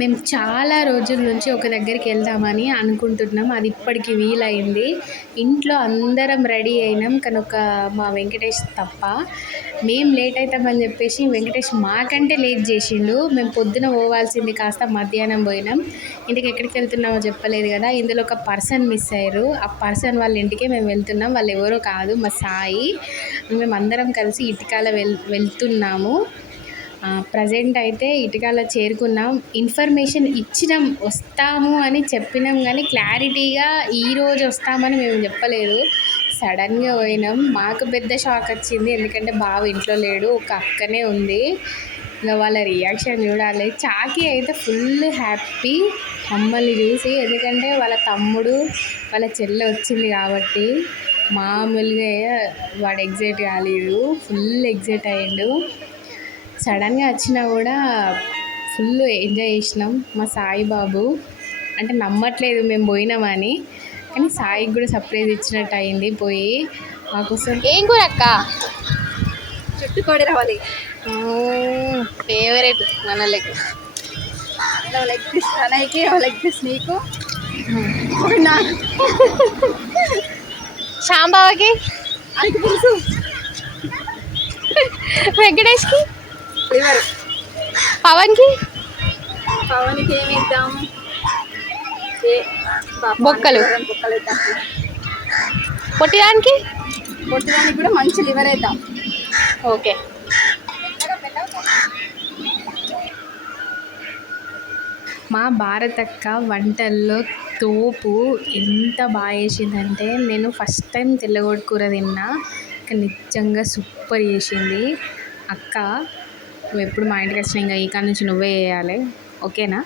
మేము చాలా రోజుల నుంచి ఒక దగ్గరికి వెళ్దామని అనుకుంటున్నాం. అది ఇప్పటికి వీలైంది. ఇంట్లో అందరం రెడీ అయినాం. కానీ మా వెంకటేష్ తప్ప. మేము లేట్ అవుతామని చెప్పేసి వెంకటేష్ మాకంటే లేట్ చేసిండు. మేము పొద్దున పోవాల్సింది కాస్త మధ్యాహ్నం పోయినాం. ఇంటికి ఎక్కడికి వెళ్తున్నామో చెప్పలేదు కదా. ఇందులో ఒక పర్సన్ మిస్ అయ్యారు. ఆ పర్సన్ వాళ్ళ ఇంటికే మేము వెళ్తున్నాం. వాళ్ళు ఎవరో కాదు, మా సాయి. మేము అందరం కలిసి ఇటికాల వెళ్తున్నాము. ప్రజెంట్ అయితే ఇటికాల చేరుకున్నాం. ఇన్ఫర్మేషన్ ఇచ్చినాం, వస్తాము అని చెప్పినాం, కానీ క్లారిటీగా ఈరోజు వస్తామని మేము చెప్పలేదు. సడన్గా పోయినాం. మాకు పెద్ద షాక్ వచ్చింది, ఎందుకంటే బావ ఇంట్లో లేడు, ఒక అక్కనే ఉంది. ఇంకా వాళ్ళ రియాక్షన్ చూడాలి. చాకీ అయితే ఫుల్ హ్యాపీ మమ్మల్ని చూసి, ఎందుకంటే వాళ్ళ తమ్ముడు వాళ్ళ చెల్లె వచ్చింది కాబట్టి. మామూలుగా వాడు ఎగ్జైట్ కాలేదు, ఫుల్ ఎగ్జైట్ అయ్యిండు. సడన్గా వచ్చినా కూడా ఫుల్ ఎంజాయ్ చేసినాం. మా సాయిబాబు అంటే నమ్మట్లేదు మేము పోయినామని, కానీ సాయికి కూడా సర్ప్రైజ్ ఇచ్చినట్టు అయింది. పోయి మాకోసం ఏం కూర అక్క? చుట్టుకోడి రావాలి, ఫేవరెట్ మన లెగ్ పీస్ తనకి, లెగ్ పీస్ నీకు, శాంబావకి, అది పులుసు, వెంకటేష్కి లివర్, పవన్కి ఏమి ఇద్దాం? బొక్కలు ఇద్దాం. పొట్టిదానికి కూడా మంచి లివర్ వేద్దాం. ఓకే. మా భారతక్క వంటల్లో తోపు. ఎంత బాగా చేసిందంటే, నేను ఫస్ట్ టైం తెల్లగోడి కూర తిన్నా, కానీ నిజంగా సూపర్ చేసింది. అక్క, నువ్వు ఎప్పుడు మా ఇంటికి వచ్చినా ఇంకా ఈ కాడ నుంచి నువ్వే చేయాలి, ఓకేనా?